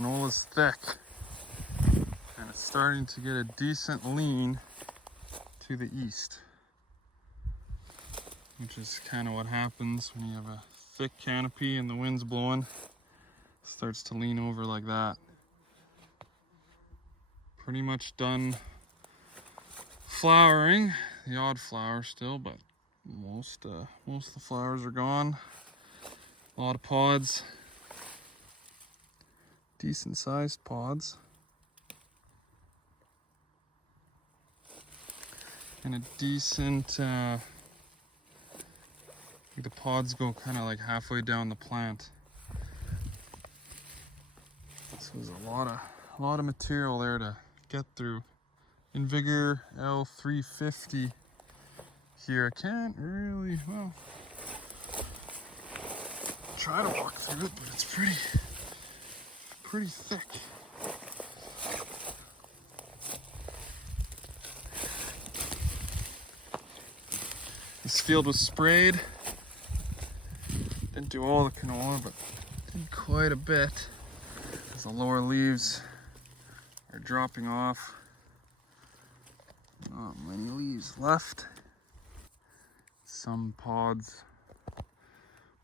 Canola's thick and it's starting to get a decent lean to the east, which is kind of what happens when you have a thick canopy and the wind's blowing. It starts to lean over like that. Pretty much done flowering, the odd flower still, but most of the flowers are gone. A lot of pods, decent sized pods, and a decent, I think the pods go kind of like halfway down the plant. So there's a lot of material there to get through. Invigor L350 here. I can't really, well, try to walk through it, but it's pretty thick. This field was sprayed. Didn't do all the canola, but did quite a bit as the lower leaves are dropping off. Not many leaves left. Some pods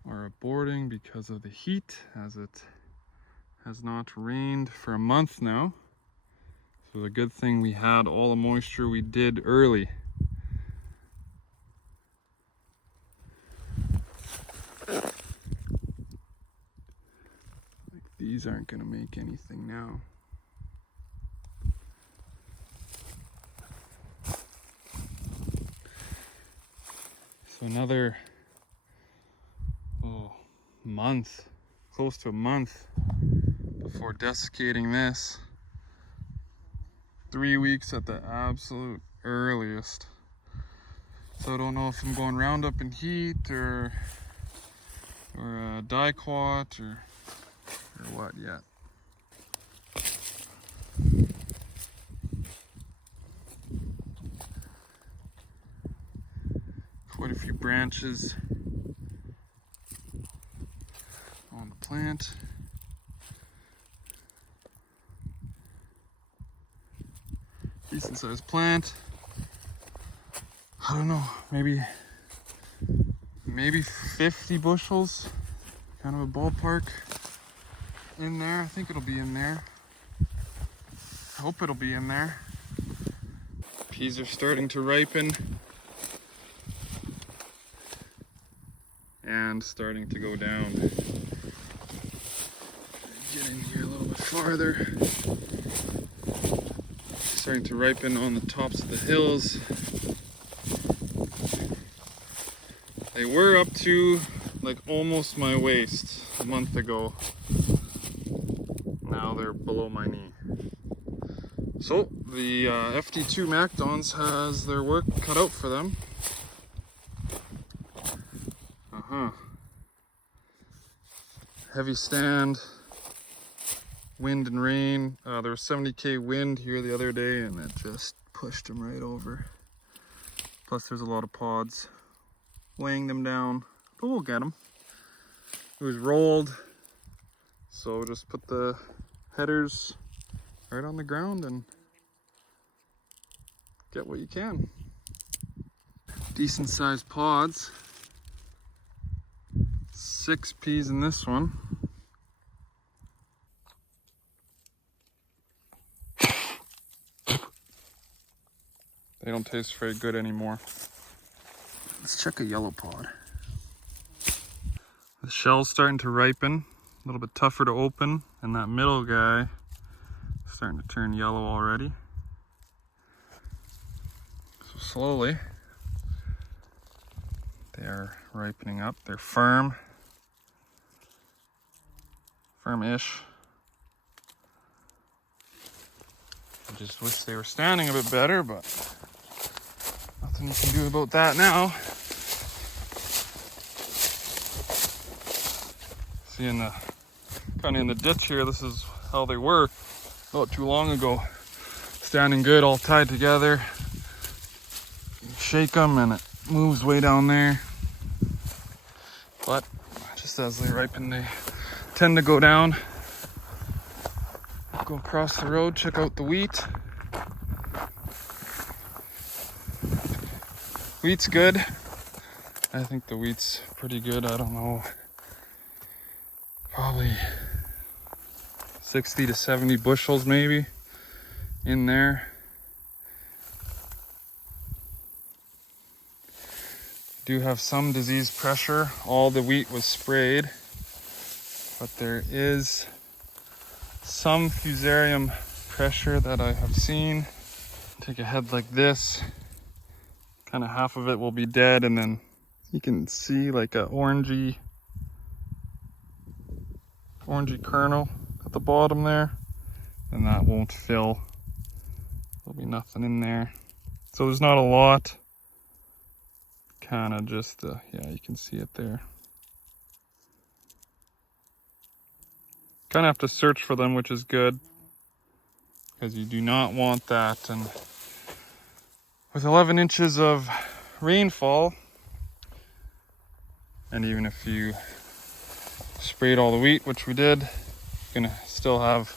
are aborting because of the heat, as it has not rained for a month now. So it's a good thing we had all the moisture we did early. Like these aren't going to make anything now. So another month, close to a month before desiccating this. 3 weeks at the absolute earliest. So I don't know if I'm going Roundup and heat or Diquat or what yet. Quite a few branches on the plant. Decent sized plant. I don't know, maybe 50 bushels, kind of a ballpark in there. I think it'll be in there. I hope it'll be in there. Peas are starting to ripen and starting to go down. Get in here a little bit farther. Starting to ripen on the tops of the hills. They were up to like almost my waist a month ago. Now they're below my knee. So the FD2 Macdons has their work cut out for them. Heavy stand, wind and rain. There was 70k wind here the other day and it just pushed them right over. Plus there's a lot of pods weighing them down, but we'll get them. It was rolled, so just put the headers right on the ground and get what you can. Decent sized pods. 6 peas in this one. They don't taste very good anymore. Let's check a yellow pod. The shell's starting to ripen, a little bit tougher to open, and that middle guy is starting to turn yellow already. So slowly, they're ripening up. They're firm-ish. I just wish they were standing a bit better, but nothing you can do about that now. See, kind of in the ditch here, this is how they were not too long ago. Standing good, all tied together. You shake them and it moves way down there. But just as they ripen, they tend to go down. Go across the road, check out the wheat. Wheat's good. I think the wheat's pretty good. I don't know. Probably 60 to 70 bushels maybe in there. Do have some disease pressure. All the wheat was sprayed, but there is some fusarium pressure that I have seen. Take a head like this, kind of half of it will be dead, and then you can see like a orangey kernel at the bottom there, and that won't fill. There'll be nothing in there. So there's not a lot. Kind of just, yeah, you can see it there. Kind of have to search for them, which is good, because you do not want that. And with 11 inches of rainfall, and even if you sprayed all the wheat, which we did, you're gonna still have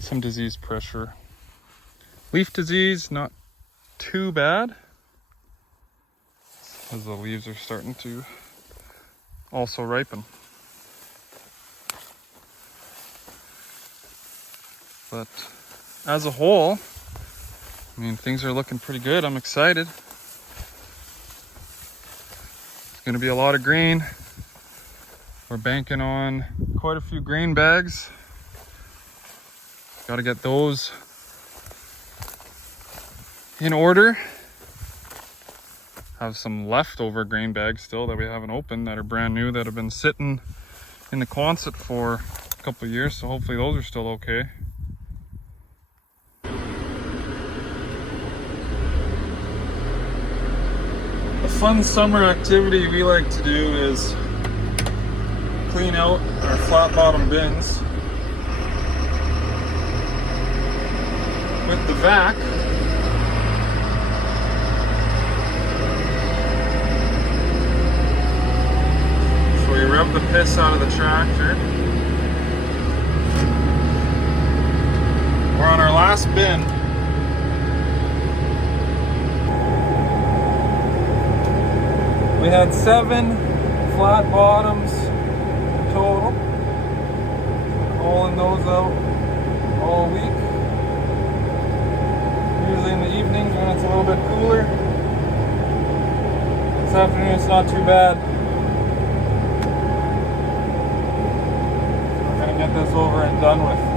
some disease pressure. Leaf disease, not too bad, as the leaves are starting to also ripen. But as a whole, I mean, things are looking pretty good. I'm excited. It's gonna be a lot of grain. We're banking on quite a few grain bags. Got to get those in order. Have some leftover grain bags still that we haven't opened that are brand new, that have been sitting in the Quonset for a couple of years, so hopefully those are still okay. A fun summer activity we like to do is clean out our flat bottom bins with the vac. So we rub the piss out of the tractor. We're on our last bin. We had 7 flat bottoms total. Been hauling those out all week. Usually in the evenings when it's a little bit cooler. This afternoon it's not too bad. We're gonna get this over and done with.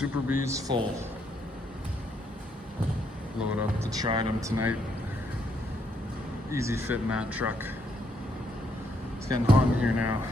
Super B's full. Load up the Tridem tonight. Easy fit in that truck. It's getting hot in here now.